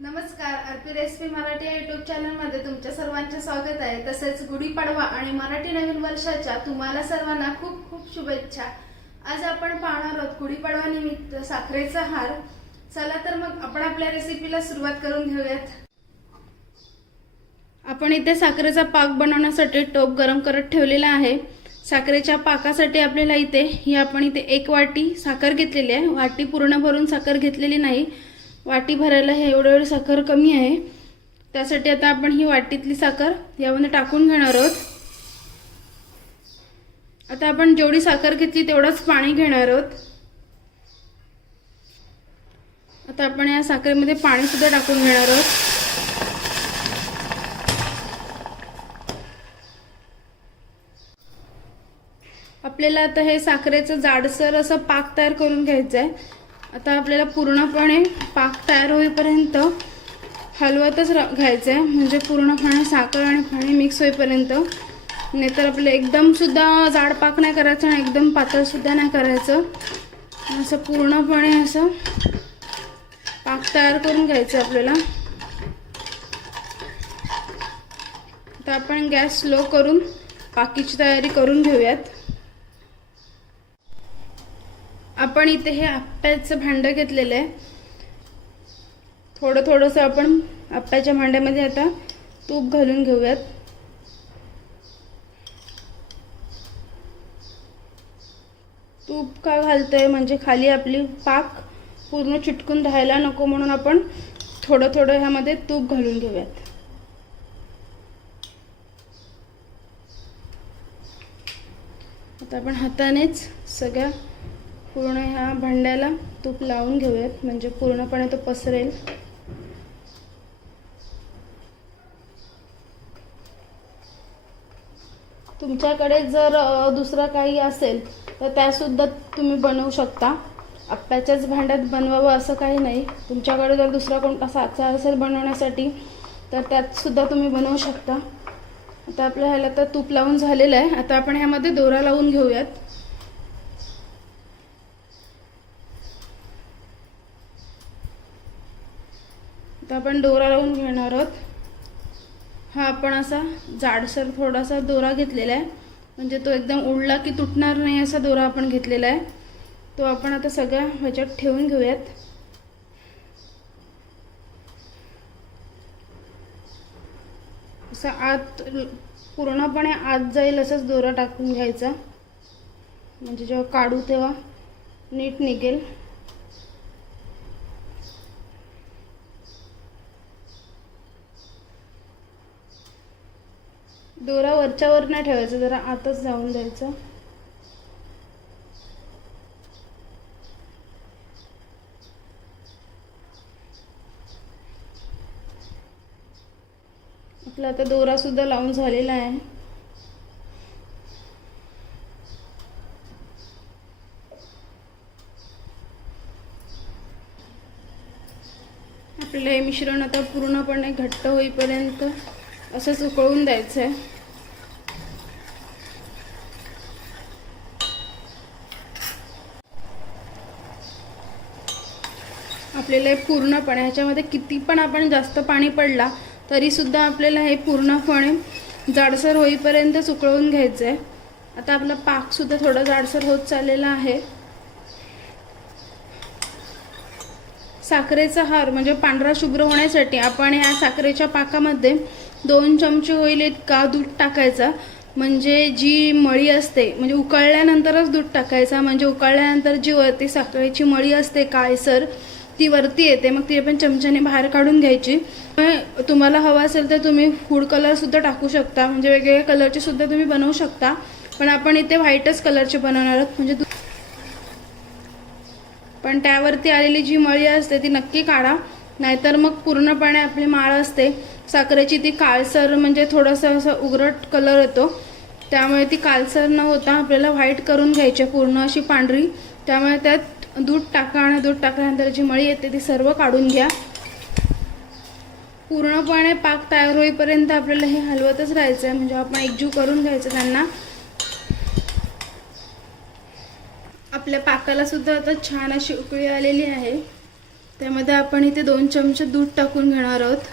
नमस्कार Arpi recipe Marathi YouTube मध्ये तुमच्या सर्वांचे स्वागत आहे तसेच गुढीपाडवा आणि मराठी नवीन वर्षाच्या तुम्हाला सर्वांना खूप खूप शुभेच्छा आज आपण पाहणार आहोत गुढीपाडवा निमित्त साखरेचा हार चला तर मग आपण आपल्या रेसिपीला सुरुवात करून घेऊयात आपण इथे साखरेचा पाक बनवण्यासाठी टोप गरम करत ठेवलेला आहे साखरेच्या पाकासाठी आपल्याला इथे ही आपण इथे एक वाटी साखर घेतलेली आहे वाटी पूर्ण भरून साखर घेतलेली नाही वाटी भरायला हे एवढं एवढी साखर कमी आहे त्यासाठी आता आपण ही वाटीतली साखर यामध्ये टाकून घेणार आहोत आता आपण जेवढी साखर घेतली तेवढंच पाणी घेणार आहोत आता आपण या साखरेमध्ये पाणी सुद्धा टाकून घेणार आहोत आपल्याला आता हे साखरेचं जाडसर असं पाक तयार करून घ्यायचं आहे आता आपल्याला पूर्णपणे पाक तयार होईपर्यंत हलवतच रा घ्यायचं आहे म्हणजे पूर्णपणे साखर आणि पाणी मिक्स होईपर्यंत नाहीतर आपलं एकदमसुद्धा जाड पाक नाही करायचं आणि एकदम पातळसुद्धा नाही करायचं असं पूर्णपणे असं पाक तयार करून घ्यायचं आपल्याला आता आपण गॅस स्लो करून पाकीची तयारी करून घेऊयात आपण इथे हे आप्प्याचं भांडं घेतलेलं आहे थोडं थोडंसं आपण आप्प्याच्या भांड्यामध्ये आता तूप घालून घेऊयात तूप का घालतोय म्हणजे खाली आपली पाक पूर्ण चिटकून राहायला नको म्हणून आपण थोडं थोडं ह्यामध्ये तूप घालून घेऊयात आता आपण हातानेच सगळ्या पूर्ण ह्या भांड्याला तूप लावून घेऊयात म्हणजे पूर्णपणे तो पसरेल तुमच्याकडे जर दुसरा काही असेल तर त्यासुद्धा तुम्ही बनवू शकता आप्प्याच्याच भांड्यात बनवावं असं काही नाही तुमच्याकडे जर दुसरा कोणता साचा असेल बनवण्यासाठी तर त्यात सुद्धा तुम्ही बनवू शकता आता आपल्या ह्याला तर तूप लावून झालेलं आहे आता आपण ह्यामध्ये दोरा लावून घेऊयात तर आपण दोरा लावून घेणार आहोत हा आपण असा जाडसर थोडासा दोरा घेतलेला आहे म्हणजे तो एकदम उडला की तुटणार नाही असा दोरा आपण घेतलेला आहे तो आपण आता सगळ्या ह्याच्यात ठेवून घेऊयात असा आत पूर्णपणे आत जाईल असाच दोरा टाकून घ्यायचा म्हणजे जेव्हा काढू तेव्हा नीट निघेल दोरा वरच्यावर नाही ठेवायचा जरा आतच जाऊन द्यायचा आपला आता दोरा सुद्धा लावून झालेला आहे आपलं हे मिश्रण आता पूर्णपणे घट्ट होईपर्यंत असंच उकळून द्यायचे आपल्याला हे पूर्णपणे ह्याच्यामध्ये किती पण आपण जास्त पाणी पडला सुद्धा आपल्याला हे पूर्णपणे जाडसर होईपर्यंत उकळून घ्यायचं आहे आता आपला पाकसुद्धा थोडा जाडसर होत चाललेला आहे साखरेचा हार म्हणजे पांढरा शुभ्र होण्यासाठी आपण या साखरेच्या पाकामध्ये दोन चमचे होईल इतका दूध टाकायचा म्हणजे जी मळी असते म्हणजे उकळल्यानंतरच दूध टाकायचा म्हणजे उकळल्यानंतर जी वरती साखळीची मळी असते काळसर ती वरती येते मग ती पण चमच्याने बाहेर काढून घ्यायची तुम्हाला हवं असेल तर तुम्ही फूड कलरसुद्धा टाकू शकता म्हणजे वेगवेगळ्या कलरचे सुद्धा तुम्ही बनवू शकता पण आपण इथे व्हाईटच कलरचे बनवणार आहोत म्हणजे पण त्यावरती आलेली जी मळी असते ती नक्की काढा नाहीतर मग पूर्णपणे आपली माळ असते साखरेची ती काळसर म्हणजे थोडासा असं उगरट कलर येतो त्यामुळे ती काळसर न होता आपल्याला व्हाईट करून घ्यायची पूर्ण अशी पांढरी त्यामुळे त्यात दूध टाका आणि दूध टाकल्यानंतर जी मळी येते ती सर्व काढून घ्या पूर्णपणे पाक तयार होईपर्यंत आपल्याला हे हलवतच राहायचं आहे म्हणजे आपण एकजीव करून घ्यायचं त्यांना आपल्या पाकाला सुद्धा आता छान अशी उकळी आलेली आहे त्यामध्ये आपण इथे दोन चमचे दूध टाकून घेणार आहोत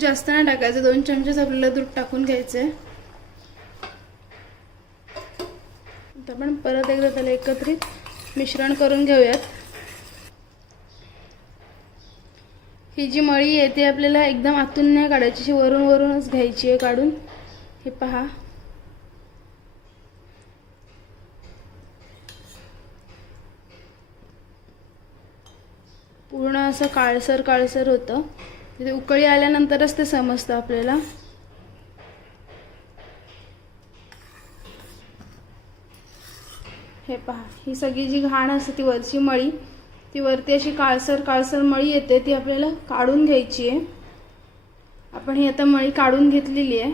जास्त नाही टाकायचं दोन चमचेच आपल्याला दूध टाकून घ्यायचं आहे आपण परत एकदा त्याला एकत्रित मिश्रण करून घेऊयात ही जी मळी आहे ती आपल्याला एकदम आतून नाही काढायची वरून वरूनच घ्यायची आहे काढून हे पहा पूर्ण असं काळसर काळसर होतं तिथे उकळी आल्यानंतरच ते समजतं आपल्याला हे पहा ही सगळी जी घाण असते ती वरची मळी ती वरती अशी काळसर काळसर मळी येते ती आपल्याला काढून घ्यायची आहे आपण ही आता मळी काढून घेतलेली आहे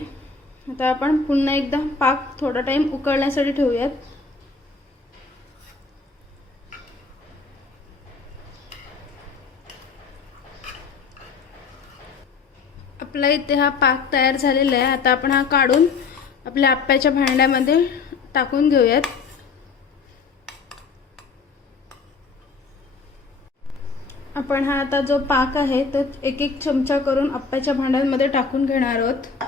आता आपण पुन्हा एकदा पाक थोडा टाईम उकळण्यासाठी ठेवूयात आपला इथे हा पाक तयार झालेला आहे आता आपण हा काढून आपल्या आप्प्याच्या भांड्यामध्ये टाकून घेऊयात आपण हा आता जो पाक आहे तो एक एक चमचा करून आप्प्याच्या भांड्यांमध्ये टाकून घेणार आहोत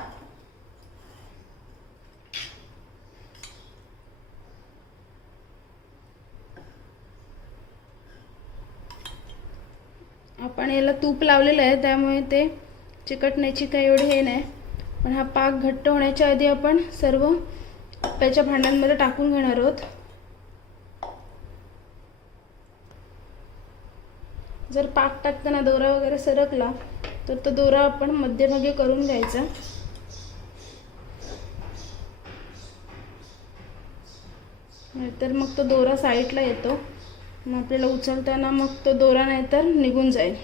आपण याला तूप लावलेलं आहे त्यामुळे ते चिकटण्याची काही एवढी हे नाही पण हा पाक घट्ट होण्याच्या आधी आपण सर्व त्याच्या भांड्यांमध्ये टाकून घेणार आहोत जर पाक टाकताना दोरा वगैरे सरकला तर तो दोरा आपण मध्यभागी करून घ्यायचा नाहीतर मग तो दोरा साईडला येतो मग आपल्याला उचलताना मग तो दोरा नाहीतर निघून जाईल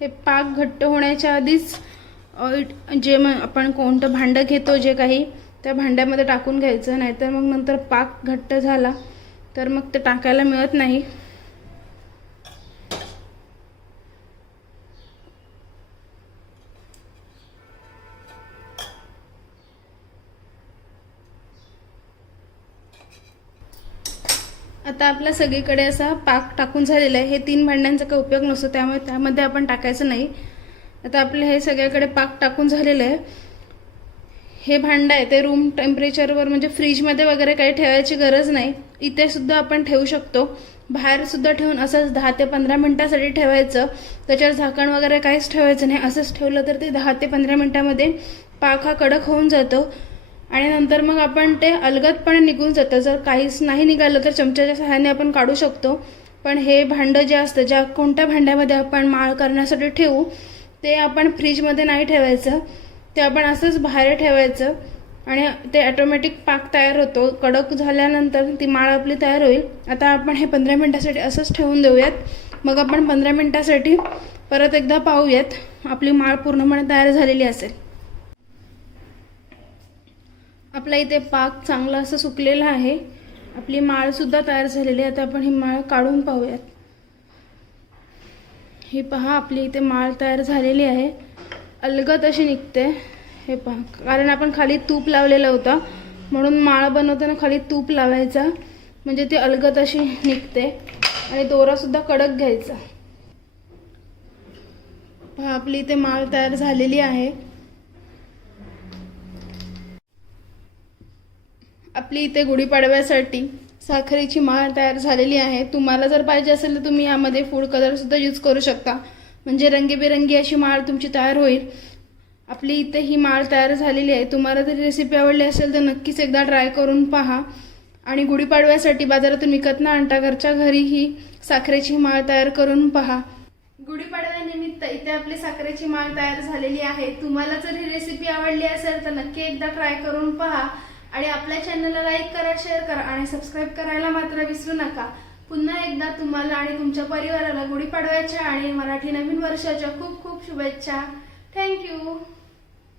हे पाक घट्ट होण्याच्या आधीच जे मग आपण कोणतं भांडं घेतो जे काही त्या भांड्यामध्ये टाकून घ्यायचं नाहीतर मग नंतर पाक घट्ट झाला तर मग ते टाकायला मिळत नाही आता आपला सगळीकडे असा पाक टाकून झालेला आहे हे तीन भांड्यांचा काही उपयोग नसतो त्यामुळे त्यामध्ये आपण टाकायचं नाही आता आपलं हे सगळ्याकडे पाक टाकून झालेलं आहे हे भांडं आहे ते रूम टेम्परेचरवर म्हणजे फ्रीजमध्ये वगैरे काही ठेवायची गरज नाही इथे सुद्धा आपण ठेवू शकतो बाहेरसुद्धा ठेवून असंच दहा ते पंधरा मिनटासाठी ठेवायचं त्याच्यावर झाकण वगैरे काहीच ठेवायचं नाही असंच ठेवलं तर ते दहा ते पंधरा मिनटामध्ये पाक हा कडक होऊन जातो आणि नंतर मग आपण ते अलगदपणे निघून जातं जर काहीच नाही निघालं तर चमच्याच्या सहाय्याने आपण काढू शकतो पण हे भांडं जे असतं ज्या कोणत्या भांड्यामध्ये आपण माळ करण्यासाठी ठेवू ते आपण फ्रीजमध्ये नाही ठेवायचं ते आपण असंच बाहेर ठेवायचं आणि ते ॲटोमॅटिक पाक तयार होतो कडक झाल्यानंतर ती माळ आपली तयार होईल आता आपण हे पंधरा मिनटासाठी असंच ठेवून देऊयात मग आपण पंधरा मिनटासाठी परत एकदा पाहूयात आपली माळ पूर्णपणे तयार झालेली असेल आपला इथे पाक चांगला असा सुकलेला आहे आपली माळ सुद्धा तयार झालेली आहे आता आपण ही माळ काढून पाहूयात ही पहा आपली इथे माळ तयार झालेली आहे अलगत अशी निघते हे पहा कारण आपण खाली तूप लावलेला होता म्हणून माळ बनवताना खाली तूप लावायचा म्हणजे ती अलगत अशी निघते आणि दोरासुद्धा कडक घ्यायचा पहा आपली इथे माळ तयार झालेली आहे आपली इथे गुढीपाडव्यासाठी साखरेची माळ तयार झालेली आहे तुम्हाला जर पाहिजे असेल तर तुम्ही यामध्ये फूड कलरसुद्धा यूज करू शकता म्हणजे रंगीबेरंगी अशी माळ तुमची तयार होईल आपली इथे ही माळ तयार झालेली आहे तुम्हाला जर रेसिपी आवडली असेल तर नक्कीच एकदा ट्राय करून पहा आणि गुढीपाडव्यासाठी बाजारातून विकत न आणता घरच्या घरी ही साखरेची माळ तयार करून पहा गुढीपाडव्यानिमित्त इथे आपली साखरेची माळ तयार झालेली आहे तुम्हाला जर ही रेसिपी आवडली असेल तर नक्की एकदा ट्राय करून पहा आणि आपल्या चॅनलला लाईक करा शेअर करा आणि सबस्क्राईब करायला मात्र विसरू नका पुन्हा एकदा तुम्हाला आणि तुमच्या परिवाराला गुढीपाडव्याच्या आणि मराठी नवीन वर्षाच्या खूप खूप शुभेच्छा थँक्यू